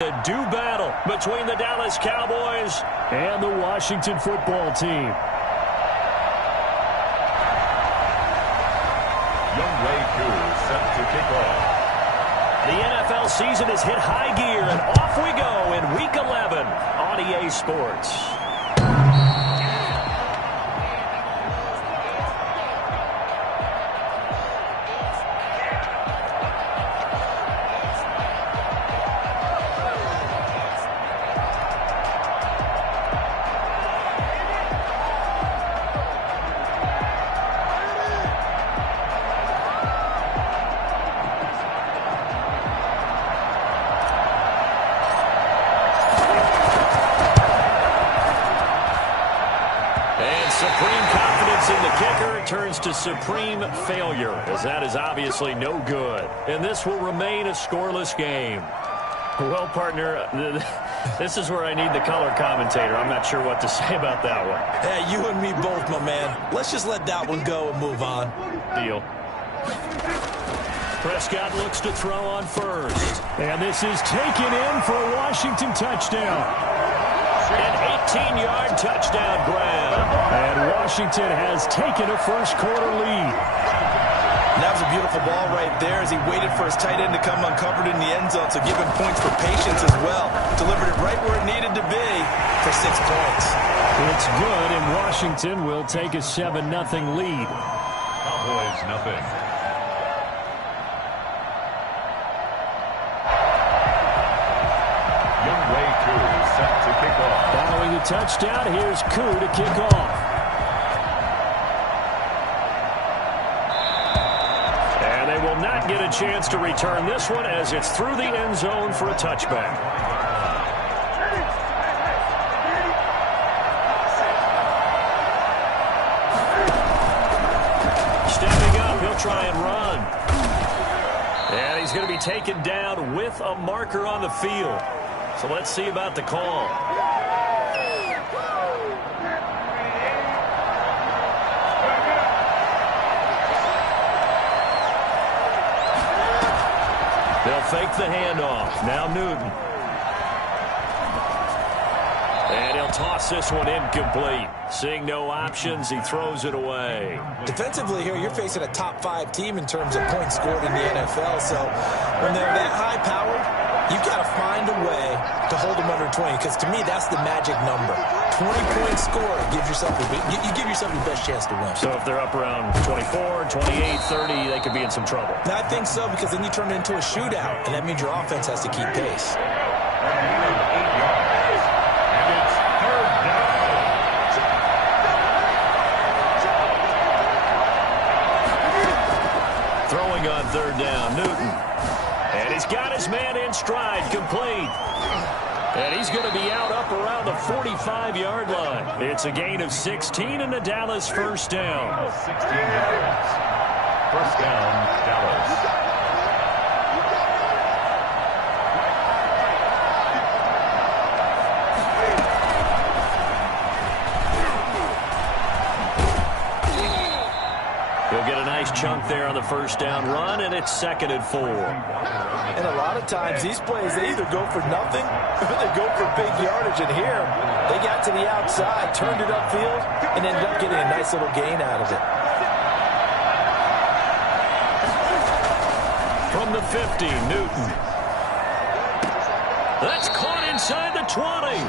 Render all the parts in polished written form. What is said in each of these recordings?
A due battle between the Dallas Cowboys and the Washington football team. Youngway Koo set to kick off. The NFL season has hit high gear, and off we go in Week 11 on EA Sports. Turns to supreme failure, as that is obviously no good. And this will remain a scoreless game. Well, partner, this is where I need the color commentator. I'm not sure what to say about that one. Hey, you and me both, my man. Let's just let that one go and move on. Deal. Prescott looks to throw on first. And this is taken in for a Washington touchdown. An 18-yard touchdown grab. And Washington has taken a first-quarter lead. That was a beautiful ball right there as he waited for his tight end to come uncovered in the end zone, so give him points for patience as well. Delivered it right where it needed to be for 6 points. It's good, and Washington will take a 7-0 lead. Cowboys nothing. Youngway Koo set to kick off. Following the touchdown, here's Koo to kick off. And they will not get a chance to return this one as it's through the end zone for a touchback. Stepping up, he'll try and run. And he's going to be taken down with a marker on the field. So let's see about the call. They'll fake the handoff. Now Newton. And he'll toss this one incomplete. Seeing no options, he throws it away. Defensively here, you're facing a top-5 team in terms of points scored in the NFL. So when they're that high-powered, you've got to find a way to hold them under 20, because to me, that's the magic number. 20-point score, you give yourself your best chance to win. So if they're up around 24, 28, 30, they could be in some trouble. And I think so, because then you turn it into a shootout, and that means your offense has to keep pace. 8 yards. And it's third down. Throwing on third down, Newton. And he's got his man in stride, complete. And he's going to be out up around the 45-yard line. It's a gain of 16 and a Dallas first down. 16 yards. First down, Dallas. He'll get a nice chunk there on the first down run, and it's 2nd and 4. And a lot of times, these plays, they either go for nothing or they go for big yardage. And here, they got to the outside, turned it upfield, and ended up getting a nice little gain out of it. From the 50, Newton. That's caught inside the 20.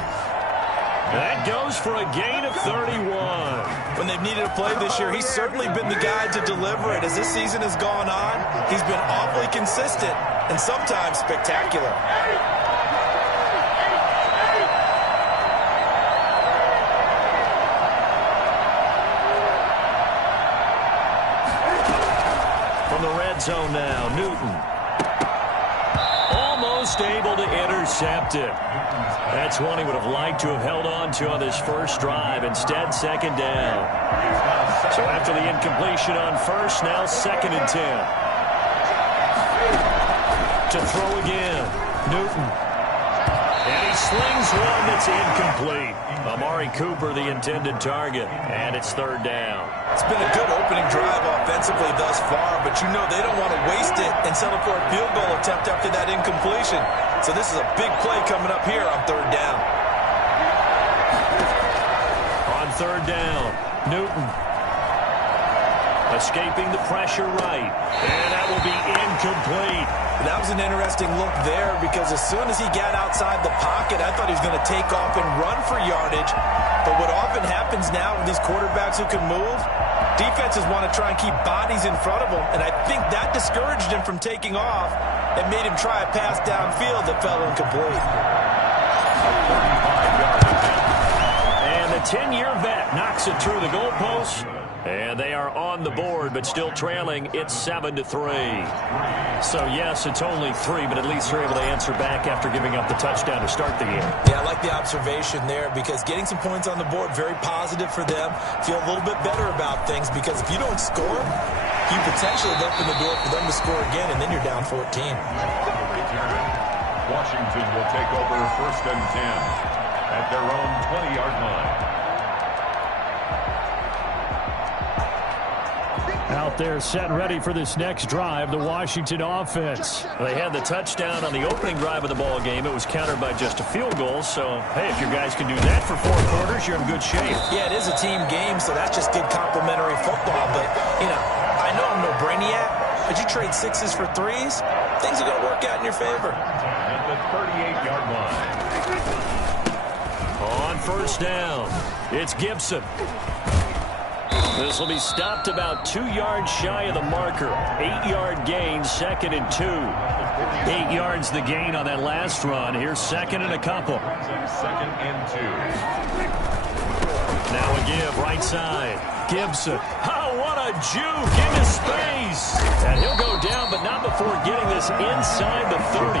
That goes for a gain of 31. When they've needed a play this year, he's certainly been the guy to deliver it. As this season has gone on, he's been awfully consistent and sometimes spectacular. From the red zone now, Newton. Almost able to intercept it. That's one he would have liked to have held on to on this first drive. Instead, 2nd down. So after the incompletion on first, now 2nd and 10. To throw again, Newton. And he slings one that's incomplete. Amari Cooper, the intended target, and it's third down. It's been a good opening drive offensively thus far, but you know they don't want to waste it and settle for a field goal attempt after that incompletion. So this is a big play coming up here on third down. On third down, Newton escaping the pressure right, and that will be incomplete. That was an interesting look there because as soon as he got outside the pocket, I thought he was going to take off and run for yardage. But what often happens now with these quarterbacks who can move, defenses want to try and keep bodies in front of them, and I think that discouraged him from taking off and made him try a pass downfield that fell incomplete. And the 10-year vet knocks it through the goalpost. And they are on the board, but still trailing. It's 7-3. So, yes, it's only 3, but at least they're able to answer back after giving up the touchdown to start the game. Yeah, I like the observation there because getting some points on the board, very positive for them. Feel a little bit better about things because if you don't score, you potentially open the door for them to score again, and then you're down 14. Washington will take over 1st and 10 at their own 20-yard line. Out there set ready for this next drive, the Washington offense. They had the touchdown on the opening drive of the ball game. It was countered by just a field goal. So, hey, if your guys can do that for 4 quarters, you're in good shape. Yeah, it is a team game, so that's just good complimentary football. But, you know, I know I'm no brainiac, but you trade 6s for 3s, things are going to work out in your favor. At the 38-yard line. On first down, it's Gibson. This will be stopped about 2 yards shy of the marker. 8-yard gain, 2nd and 2. 8 yards the gain on that last run. Here's 2nd and a couple. 2nd and 2. Now a give, right side. Gibson. Oh, what a juke into space. And he'll go down, but not before getting this inside the 30.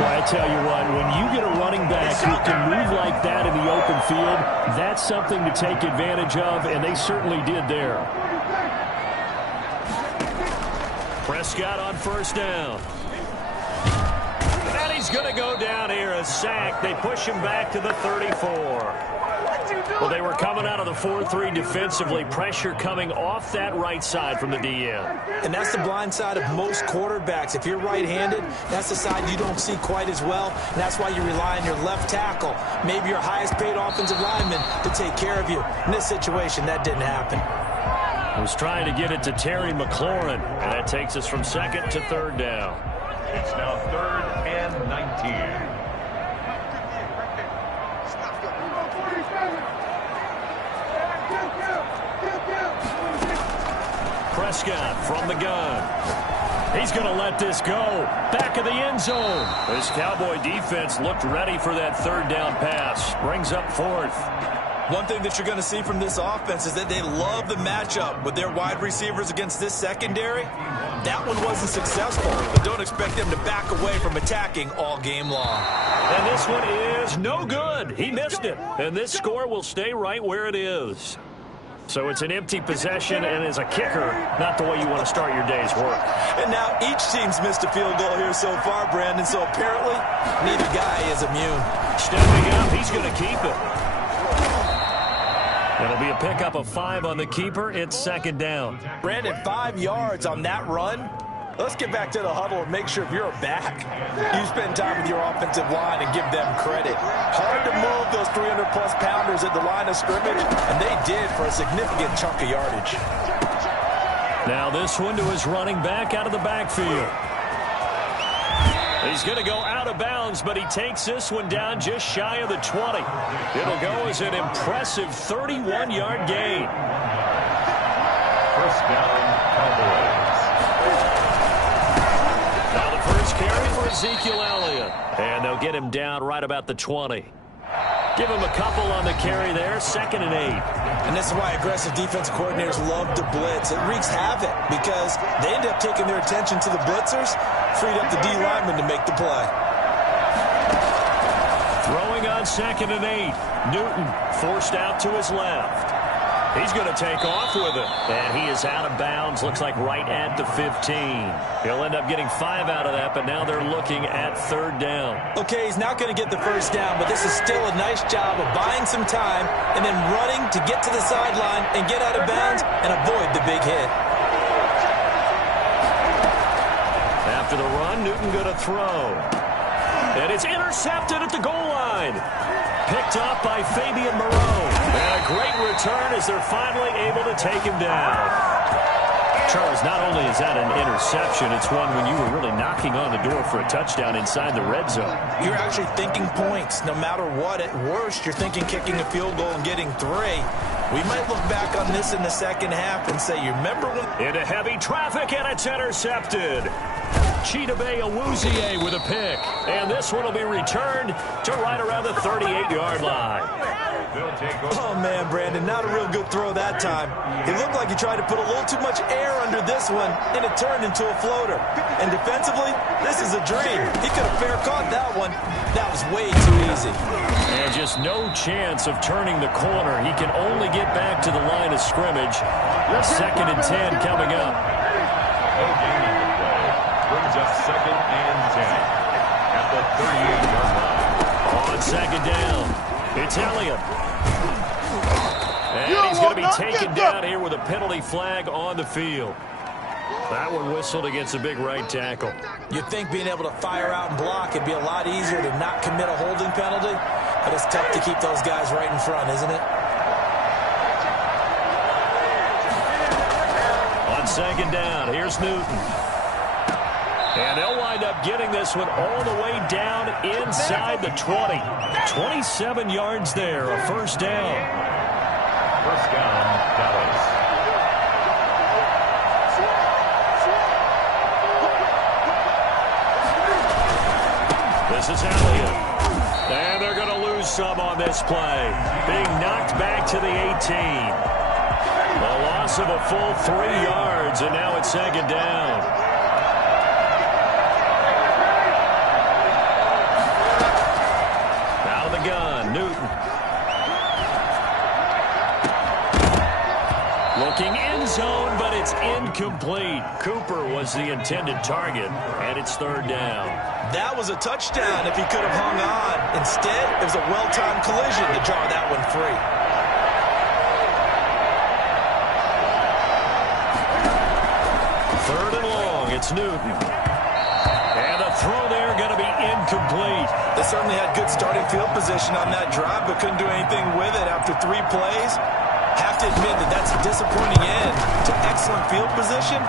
Well, I tell you what, when you get a running back who can move like that in the open field, that's something to take advantage of, and they certainly did there. Prescott on first down. And he's going to go down here, a sack. They push him back to the 34. Well, they were coming out of the 4-3 defensively. Pressure coming off that right side from the DN. And that's the blind side of most quarterbacks. If you're right-handed, that's the side you don't see quite as well. And that's why you rely on your left tackle, maybe your highest-paid offensive lineman, to take care of you. In this situation, that didn't happen. Was trying to get it to Terry McLaurin. And that takes us from 2nd to 3rd down. It's now 3rd and 19. Prescott from the gun. He's going to let this go. Back of the end zone. This Cowboy defense looked ready for that 3rd down pass. Brings up 4th. One thing that you're going to see from this offense is that they love the matchup with their wide receivers against this secondary. That one wasn't successful, but don't expect them to back away from attacking all game long. And this one is no good. He missed it. And this score will stay right where it is. So it's an empty possession, and as a kicker, not the way you want to start your day's work. And now each team's missed a field goal here so far, Brandon, so apparently neither guy is immune. Stepping up, he's going to keep it. It'll be a pickup of 5 on the keeper. It's 2nd down. Brandon, 5 yards on that run. Let's get back to the huddle and make sure if you're a back, you spend time with your offensive line and give them credit. Hard to move those 300-plus pounders at the line of scrimmage, and they did for a significant chunk of yardage. Now this one to his running back out of the backfield. He's going to go out of bounds, but he takes this one down just shy of the 20. It'll go as an impressive 31-yard gain. 1st down, Cowboys. Now the first carry for Ezekiel Elliott. And they'll get him down right about the 20. Give him a couple on the carry there, 2nd and 8. And this is why aggressive defensive coordinators love to blitz. It wreaks havoc because they end up taking their attention to the blitzers, freed up the D lineman to make the play. Throwing on 2nd and 8. Newton forced out to his left. He's going to take off with it. And he is out of bounds. Looks like right at the 15. He'll end up getting 5 out of that, but now they're looking at 3rd down. Okay, he's not going to get the first down, but this is still a nice job of buying some time and then running to get to the sideline and get out of bounds and avoid the big hit. After the run, Newton going to throw. And it's intercepted at the goal line. Picked up by Fabian Moreau. And a great return as they're finally able to take him down. Charles, not only is that an interception, it's one when you were really knocking on the door for a touchdown inside the red zone. You're actually thinking points. No matter what, at worst, you're thinking kicking a field goal and getting 3. We might look back on this in the second half and say, you remember when... Into heavy traffic, and it's intercepted. Chidobe Awuzie with a pick. And this one will be returned to right around the 38-yard line. Oh, man, Brandon, not a real good throw that time. It looked like he tried to put a little too much air under this one, and it turned into a floater. And defensively, this is a dream. He could have fair caught that one. That was way too easy. And just no chance of turning the corner. He can only get back to the line of scrimmage. A 2nd and 10 coming up. Brings up 2nd and 10 at the 38-yard line. On 2nd down, it's Elliott. And he's going to be taken down here with a penalty flag on the field. That one whistled against a big right tackle. You'd think being able to fire out and block it'd be a lot easier to not commit a holding penalty, but it's tough to keep those guys right in front, isn't it? On 2nd down, here's Newton. And they'll wind up getting this one all the way down inside the 20. 27 yards there, a 1st down. 1st down, Dallas. This is Elliott. And they're going to lose some on this play. Being knocked back to the 18. A loss of a full 3 yards, and now it's 2nd down. Gun, Newton. Looking end zone, but it's incomplete. Cooper was the intended target, and it's 3rd down. That was a touchdown if he could have hung on. Instead, it was a well-timed collision to draw that one free. 3rd and long, it's Newton. And the throw there going to be incomplete. They certainly had good starting field position on that drive, but couldn't do anything with it after 3 plays. Have to admit that that's a disappointing end to excellent field position.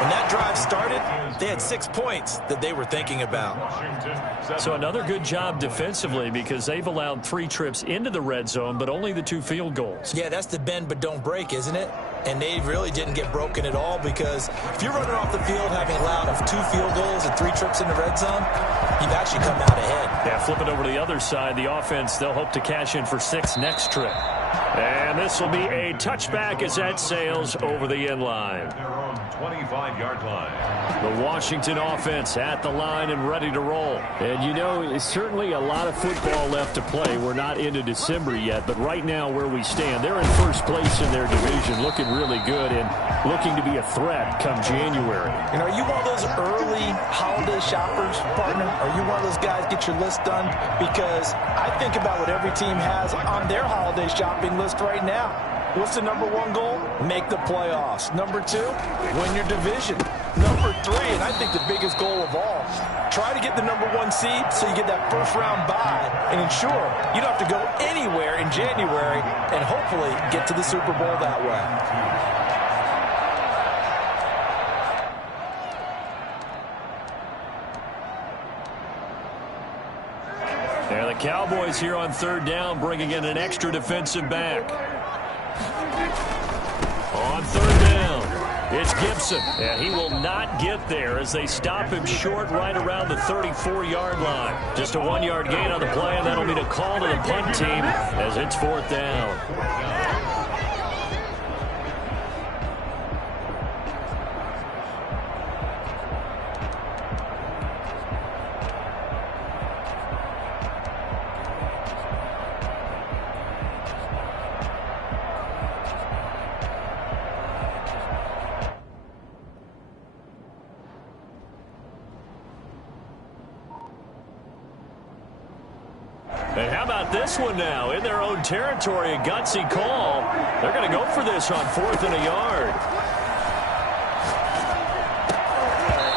When that drive started, they had 6 points that they were thinking about. So another good job defensively because they've allowed 3 trips into the red zone, but only the 2 field goals. Yeah, that's the bend but don't break, isn't it? And they really didn't get broken at all because if you're running off the field having allowed 2 field goals and 3 trips in the red zone, you've actually come out ahead. Yeah, flip it over to the other side. The offense, they'll hope to cash in for 6 next trip. And this will be a touchback as that sails over the end line. Their own 25-yard line. The Washington offense at the line and ready to roll. And, you know, it's certainly a lot of football left to play. We're not into December yet, but right now where we stand, they're in 1st place in their division, looking really good and looking to be a threat come January. You know, are you one of those early holiday shoppers, partner? Are you one of those guys get your list done? Because I think about what every team has on their holiday shopping list right now. What's the number 1 goal? Make the playoffs. Number 2, win your division. Number 3, and I think the biggest goal of all, try to get the number 1 seed so you get that 1st round bye and ensure you don't have to go anywhere in January and hopefully get to the Super Bowl that way. There the Cowboys here on 3rd down, bringing in an extra defensive back. On 3rd down, it's Gibson, and he will not get there as they stop him short right around the 34-yard line. Just a 1-yard gain on the play, and that'll be a call to the punt team as it's 4th down. And how about this one now? In their own territory, a gutsy call. They're going to go for this on 4th and a yard.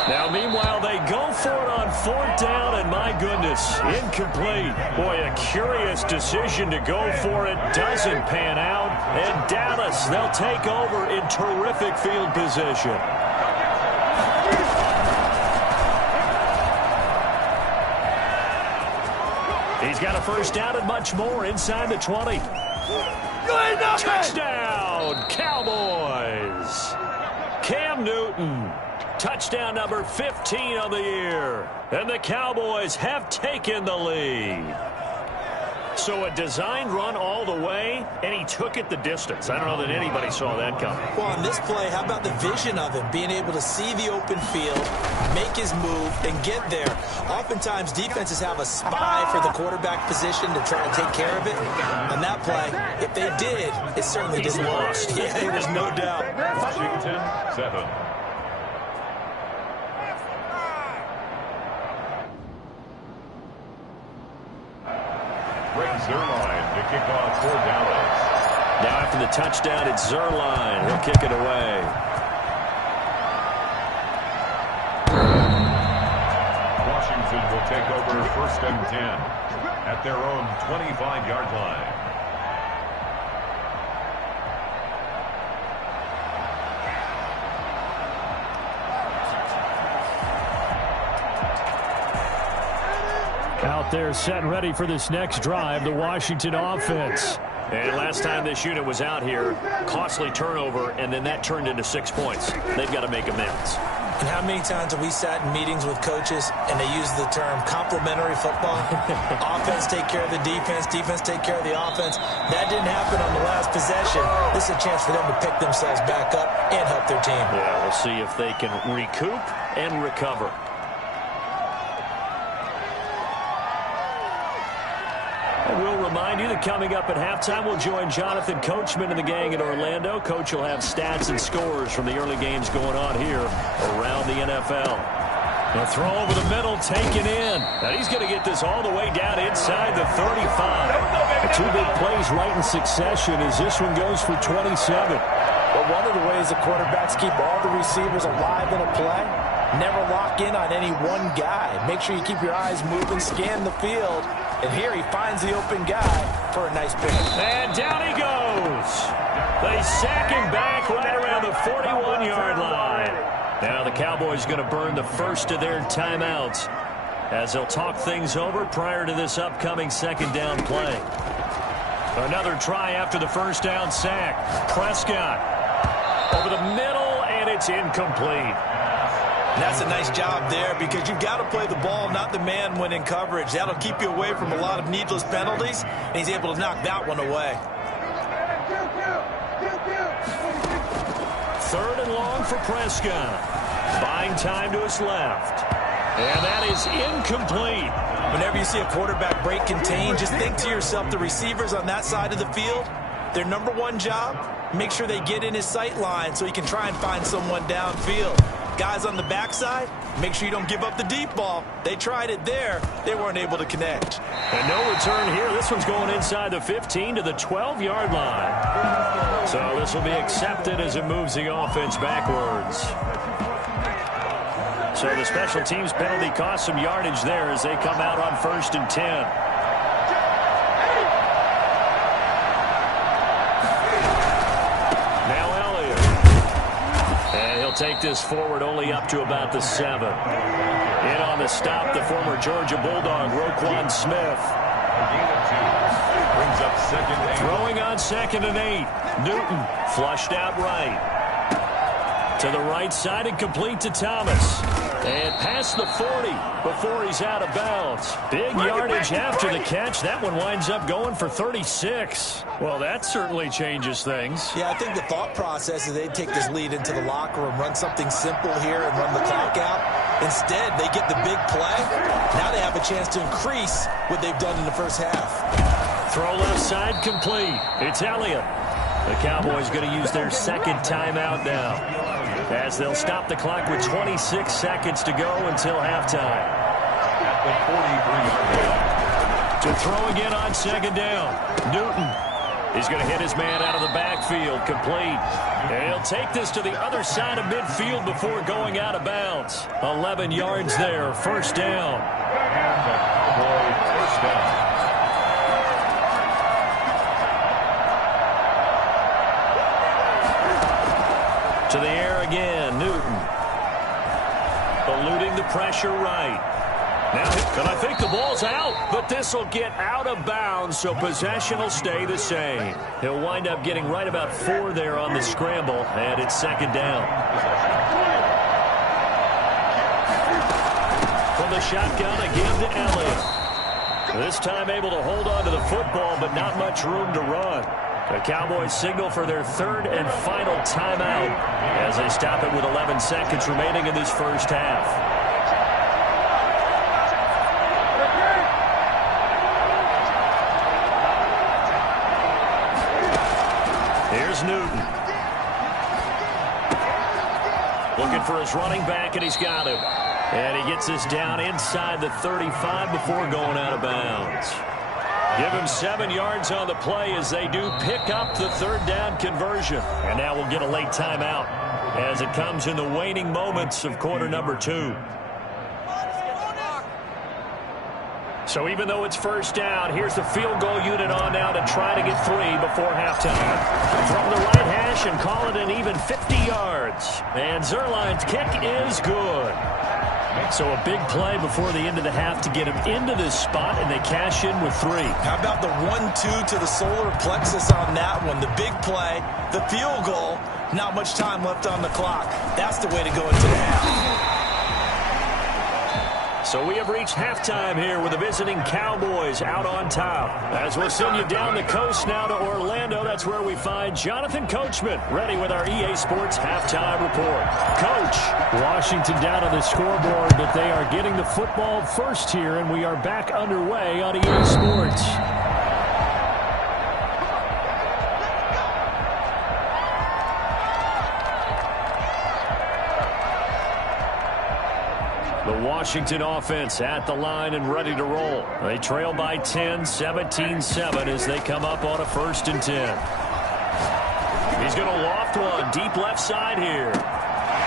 Now, meanwhile, they go for it on 4th down, and my goodness, incomplete. Boy, a curious decision to go for it. Doesn't pan out. And Dallas, they'll take over in terrific field position. He's got a first down and much more inside the 20. Touchdown, Cowboys. Cam Newton. Touchdown number 15 on the year. And the Cowboys have taken the lead. So a designed run all the way, and he took it the distance. I don't know that anybody saw that coming. Well, on this play, how about the vision of him? Being able to see the open field, make his move, and get there. Oftentimes, defenses have a spy for the quarterback position to try to take care of it. On that play, if they did, it certainly didn't work. Yeah, there's no doubt. Washington, 7. Zerline to kick off for Dallas. Now after the touchdown, it's Zerline. He'll kick it away. Washington will take over 1st and 10 at their own 25-yard line. Out there set ready for this next drive, the Washington offense. And last time this unit was out here, costly turnover, and then that turned into 6 points. They've got to make amends. And how many times have we sat in meetings with coaches and they use the term complementary football? Offense take care of the defense, defense take care of the offense. That didn't happen on the last possession. This is a chance for them to pick themselves back up and help their team. Yeah, we'll see if they can recoup and recover. We'll remind you that coming up at halftime, we'll join Jonathan Coachman and the gang in Orlando. Coach will have stats and scores from the early games going on here around the NFL. The throw over the middle, taken in. And he's going to get this all the way down inside the 35. The 2 big plays right in succession as this one goes for 27. Well, one of the ways the quarterbacks keep all the receivers alive in a play, never lock in on any one guy. Make sure you keep your eyes moving, scan the field. And here he finds the open guy for a nice pick. And down he goes. They sack him back right around the 41-yard line. Now the Cowboys going to burn the first of their timeouts as they'll talk things over prior to this upcoming 2nd down play. Another try after the first down sack. Prescott over the middle, and it's incomplete. And that's a nice job there because you've got to play the ball, not the man when in coverage. That'll keep you away from a lot of needless penalties, and he's able to knock that one away. 3rd and long for Prescott. Buying time to his left. And that is incomplete. Whenever you see a quarterback break contain, just think to yourself, the receivers on that side of the field, their number one job, make sure they get in his sight line so he can try and find someone downfield. Guys on the backside, make sure you don't give up the deep ball. They tried it there. They weren't able to connect. And no return here. This one's going inside the 15 to the 12-yard line. So this will be accepted as it moves the offense backwards. So the special teams penalty cost some yardage there as they come out on 1st and 10. Take this forward only up to about the 7. In on the stop, the former Georgia Bulldog, Roquan Smith. Brings up 2nd and 8. Throwing on 2nd and 8. Newton flushed out right. To the right side and complete to Thomas. And past the 40 before he's out of bounds. Big yardage after the catch. That one winds up going for 36. Well, that certainly changes things. Yeah, I think the thought process is they'd take this lead into the locker room, run something simple here and run the clock out. Instead, they get the big play. Now they have a chance to increase what they've done in the first half. Throw left side complete. It's Elliott. The Cowboys going to use their 2nd timeout now, as they'll stop the clock with 26 seconds to go until halftime. At the 43-yard line. To throw again on second down. Newton. He's going to hit his man out of the backfield. Complete. And he'll take this to the other side of midfield before going out of bounds. 11 yards there. First down. And the Cowboys first down. To the air again. Newton. Eluding the pressure right. Now, and I think the ball's out, but this will get out of bounds, so possession will stay the same. He'll wind up getting right about 4 there on the scramble, and it's second down. From the shotgun, again to Elliott. This time able to hold on to the football, but not much room to run. The Cowboys signal for their third and final timeout as they stop it with 11 seconds remaining in this first half. Here's Newton. Looking for his running back, and he's got him. And he gets this down inside the 35 before going out of bounds. Give him 7 yards on the play as they do pick up the third down conversion. And now we'll get a late timeout as it comes in the waning moments of quarter number 2. So even though it's first down, here's the field goal unit on now to try to get 3 before halftime. From the right hash and call it an even 50 yards. And Zuerlein's kick is good. So a big play before the end of the half to get him into this spot, and they cash in with 3. How about the 1-2 to the solar plexus on that one? The big play, the field goal, not much time left on the clock. That's the way to go into the half. So we have reached halftime here with the visiting Cowboys out on top. As we'll send you down the coast now to Orlando, that's where we find Jonathan Coachman ready with our EA Sports halftime report. Coach. Washington down on the scoreboard, but they are getting the football first here, and we are back underway on EA Sports. The Washington offense at the line and ready to roll. They trail by 10, 17-7 as they come up on a 1st and 10. He's going to loft one deep left side here.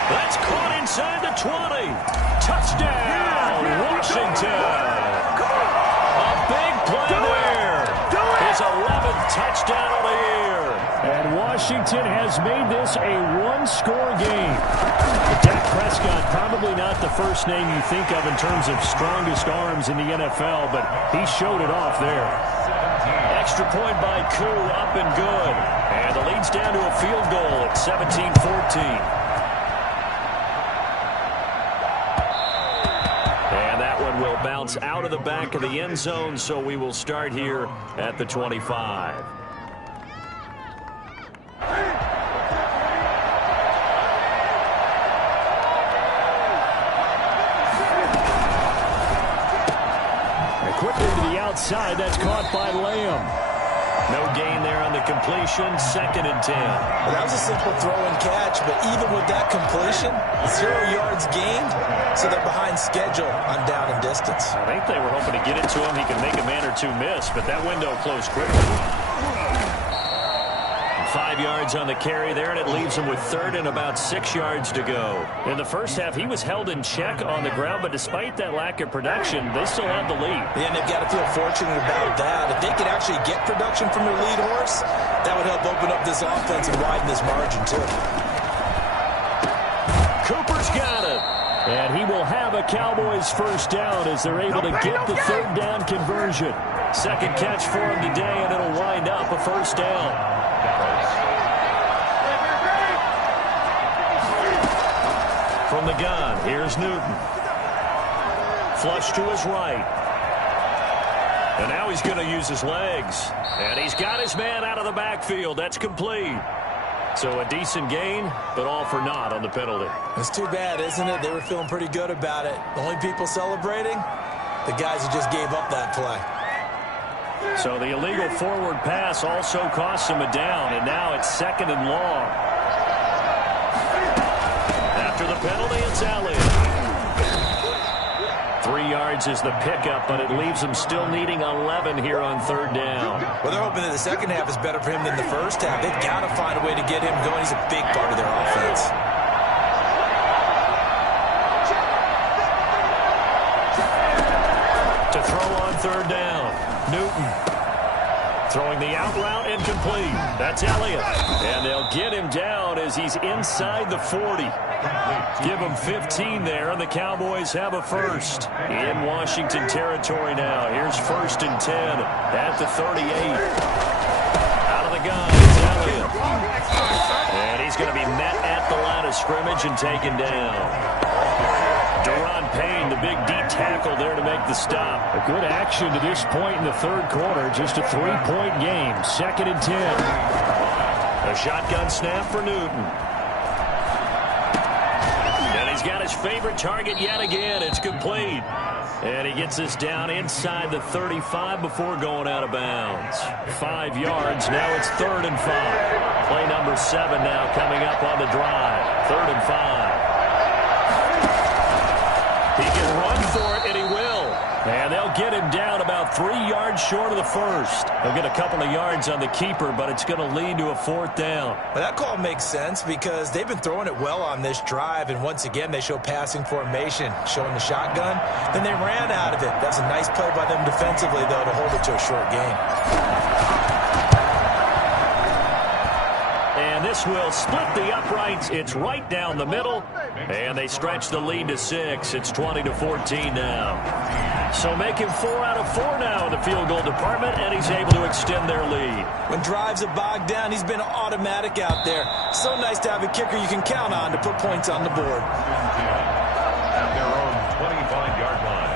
That's caught inside the 20. Touchdown, Washington. A big play there. His 11th touchdown of the year. And Washington has made this a one-score game. Dak Prescott, probably not the first name you think of in terms of strongest arms in the NFL, but he showed it off there. Extra point by Koo, up and good. And the lead's down to a field goal at 17-14. And that one will bounce out of the back of the end zone, so we will start here at the 25. Quickly to the outside, that's caught by Lamb. No gain there on the completion, 2nd and 10. Well, that was a simple throw and catch, but even with that completion, 0 yards gained, so they're behind schedule on down and distance. I think they were hoping to get it to him. He could make a man or 2 miss, but that window closed quickly. 5 yards on the carry there, and it leaves him with 3rd and about 6 yards to go. In the first half, he was held in check on the ground, but despite that lack of production, they still have the lead. Yeah, and they've got to feel fortunate about that. If they could actually get production from their lead horse, that would help open up this offense and widen this margin, too. Cooper's got it. And he will have a Cowboys first down as they're able to get the third down conversion. 2nd catch for him today, and it'll wind up a first down. From the gun, here's Newton. Flush to his right. And now he's going to use his legs. And he's got his man out of the backfield. That's complete. So a decent gain, but all for naught on the penalty. It's too bad, isn't it? They were feeling pretty good about it. The only people celebrating, the guys who just gave up that play. So the illegal forward pass also costs him a down, and now it's 2nd and long. After the penalty, it's Elliott. 3 yards is the pickup, but it leaves them still needing 11 here on third down. Well, they're hoping that the second half is better for him than the first half. They've got to find a way to get him going. He's a big part of their offense. To throw on third down, Newton. Throwing the out route incomplete. That's Elliott. And they'll get him down as he's inside the 40. Give him 15 there, and the Cowboys have a first. In Washington territory now. Here's 1st and 10 at the 38. Out of the gun, it's Elliott. And he's going to be met at the line of scrimmage and taken down. Deron Payne, the big D tackle there to make the stop. A good action to this point in the third quarter. Just a 3-point game. 2nd and 10. A shotgun snap for Newton. And he's got his favorite target yet again. It's complete. And he gets this down inside the 35 before going out of bounds. 5 yards. Now it's 3rd and 5. Play number 7 now coming up on the drive. 3rd and 5. He can run for it, and he will. And they'll get him down about 3 yards short of the first. They'll get a couple of yards on the keeper, but it's going to lead to a 4th down. But that call makes sense because they've been throwing it well on this drive, and once again they show passing formation, showing the shotgun. Then they ran out of it. That's a nice play by them defensively, though, to hold it to a short game. And this will split the uprights. It's right down the middle. And they stretch the lead to 6. It's 20-14 now. So make him 4 out of 4 now in the field goal department, and he's able to extend their lead. When drives are bogged down, he's been automatic out there. So nice to have a kicker you can count on to put points on the board. At their own 25-yard line.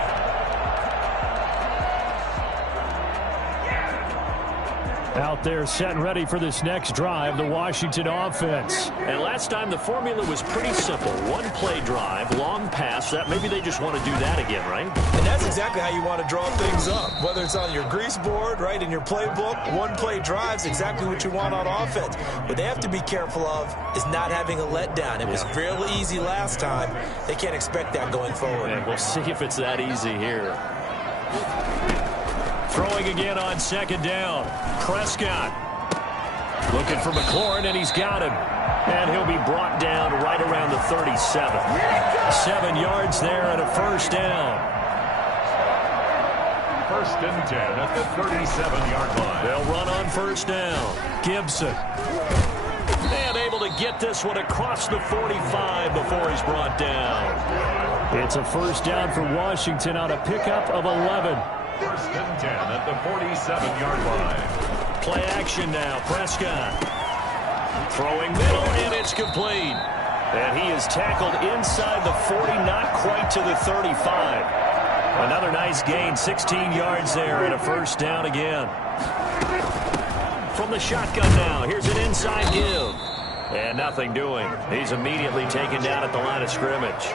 Out there set and ready for this next drive, the Washington offense. And last time the formula was pretty simple. 1-play drive, long pass. That maybe they just want to do that again, right? And that's exactly how you want to draw things up. Whether it's on your grease board, right, in your playbook, 1-play drive's exactly what you want on offense. What they have to be careful of is not having a letdown. It was real easy last time. They can't expect that going forward. And we'll see if it's that easy here. Throwing again on 2nd down. Prescott looking for McLaurin, and he's got him. And he'll be brought down right around the 37. 7 yards there and a 1st down. 1st and 10 at the 37-yard line. They'll run on 1st down. Gibson. And able to get this one across the 45 before he's brought down. It's a 1st down for Washington on a pickup of 11. 1st and 10 at the 47-yard line. Play action now. Prescott throwing middle, and it's complete. And he is tackled inside the 40, not quite to the 35. Another nice gain, 16 yards there, and a 1st down again. From the shotgun now, here's an inside give. And nothing doing. He's immediately taken down at the line of scrimmage.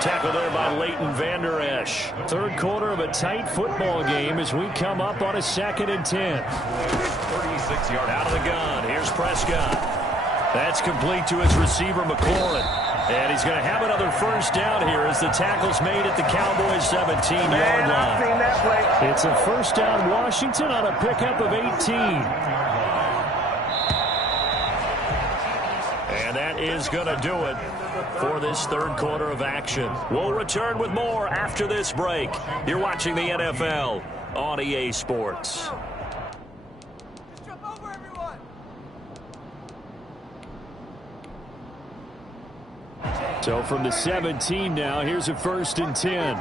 Tackle there by Leighton Vander Esch. Third quarter of a tight football game as we come up on a 2nd and 10. 36-yard out of the gun. Here's Prescott. That's complete to his receiver, McLaurin. And he's going to have another 1st down here as the tackle's made at the Cowboys 17-yard line. It's a 1st down Washington on a pickup of 18. And that is going to do it for this third quarter of action. We'll return with more after this break. You're watching the NFL on EA Sports. Just jump over everyone. So from the 17 now, here's a 1st and 10.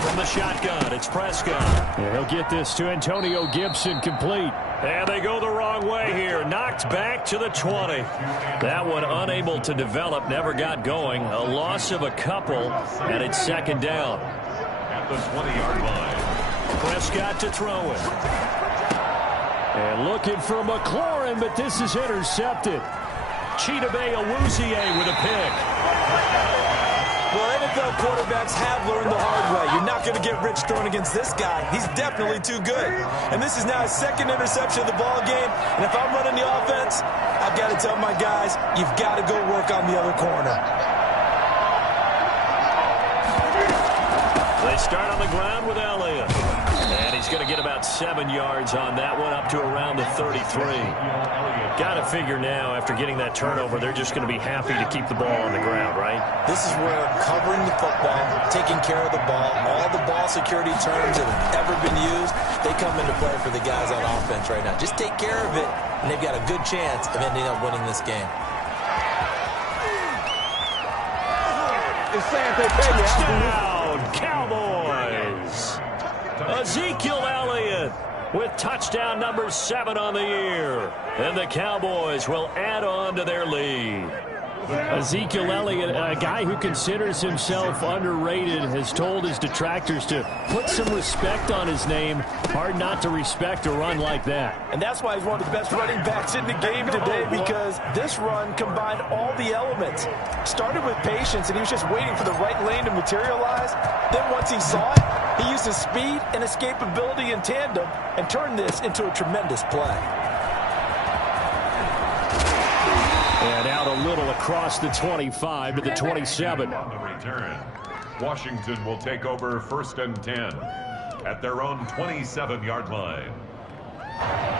From the shotgun, it's Prescott. Yeah, he'll get this to Antonio Gibson, complete. And they go the wrong way here. Knocked back to the 20. That one unable to develop, never got going. A loss of a couple, and it's 2nd down. At the 20-yard line. Prescott to throw it. And looking for McLaurin, but this is intercepted. Chidobe Awuzie with a pick. Well, NFL quarterbacks have learned the hard way. You're not going to get rich throwing against this guy. He's definitely too good. And this is now his 2nd interception of the ball game. And if I'm running the offense, I've got to tell my guys, you've got to go work on the other corner. They start on the ground with Elliott. And he's going to get about 7 yards on that one, up to around the 33. Got to figure now, after getting that turnover, they're just going to be happy to keep the ball on the ground, right? This is where covering the football, taking care of the ball, all the ball security terms that have ever been used, they come into play for the guys on offense right now. Just take care of it, and they've got a good chance of ending up winning this game. Touchdown, Cowboys! Ezekiel Elliott with touchdown number 7 on the year. And the Cowboys will add on to their lead. Ezekiel Elliott, a guy who considers himself underrated, has told his detractors to put some respect on his name. Hard not to respect a run like that. And that's why he's one of the best running backs in the game today, because this run combined all the elements. Started with patience, and he was just waiting for the right lane to materialize. Then once he saw it, he used his speed and escapability in tandem and turned this into a tremendous play. And out a little across the 25 to the 27. On the return, Washington will take over 1st and 10 at their own 27-yard line.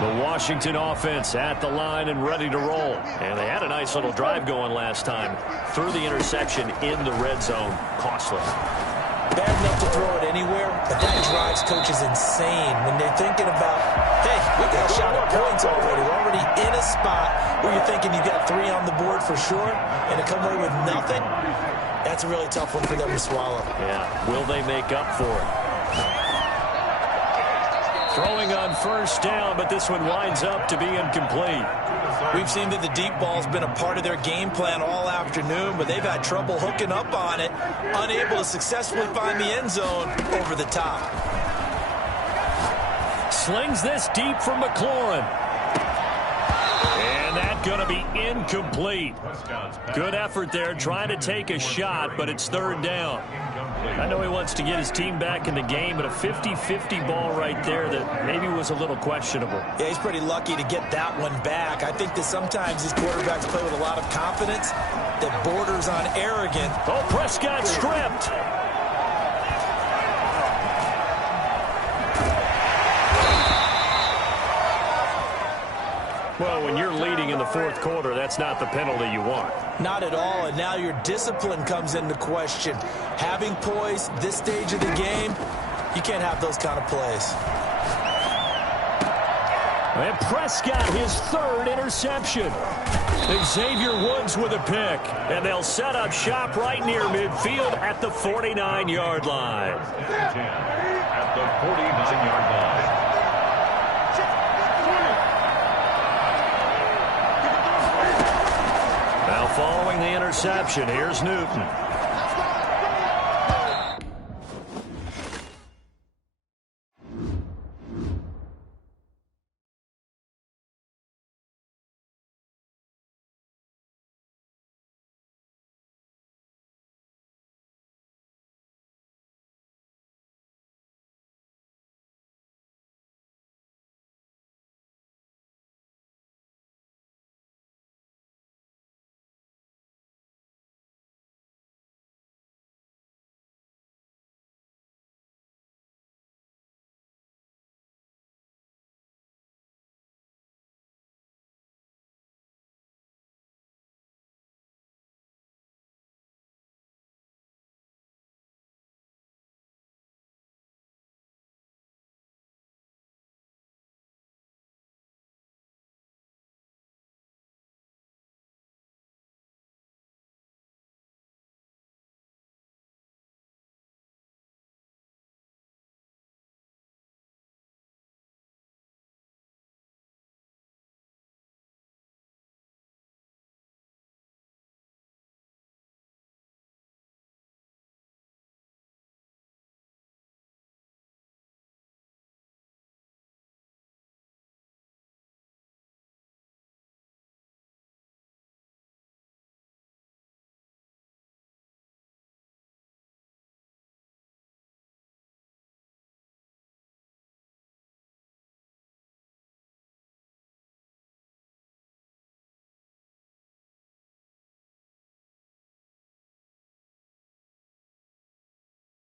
The Washington offense at the line and ready to roll. And they had a nice little drive going last time. Threw the interception in the red zone. Costly. Bad enough to throw it anywhere, but that drives coaches insane when they're thinking about, hey, we got a shot at points already. We're already in a spot where you're thinking you got 3 on the board for sure, and to come away with nothing, that's a really tough one for them to swallow. Yeah, will they make up for it? Throwing on 1st down, but this one winds up to be incomplete. We've seen that the deep ball's been a part of their game plan all afternoon, but they've had trouble hooking up on it, unable to successfully find the end zone over the top. Slings this deep from McLaurin. And that's going to be incomplete. Good effort there, trying to take a shot, but it's 3rd down. I know he wants to get his team back in the game, but a 50-50 ball right there that maybe was a little questionable. Yeah, he's pretty lucky to get that one back. I think that sometimes these quarterbacks play with a lot of confidence that borders on arrogant. Oh, Prescott stripped. Well, when you're leading in the 4th quarter, that's not the penalty you want. Not at all, and now your discipline comes into question. Having poise this stage of the game, you can't have those kind of plays. And Prescott, his 3rd interception. Xavier Woods with a pick. And they'll set up shop right near midfield at the 49-yard line. At the 49-yard line. Now following the interception, here's Newton.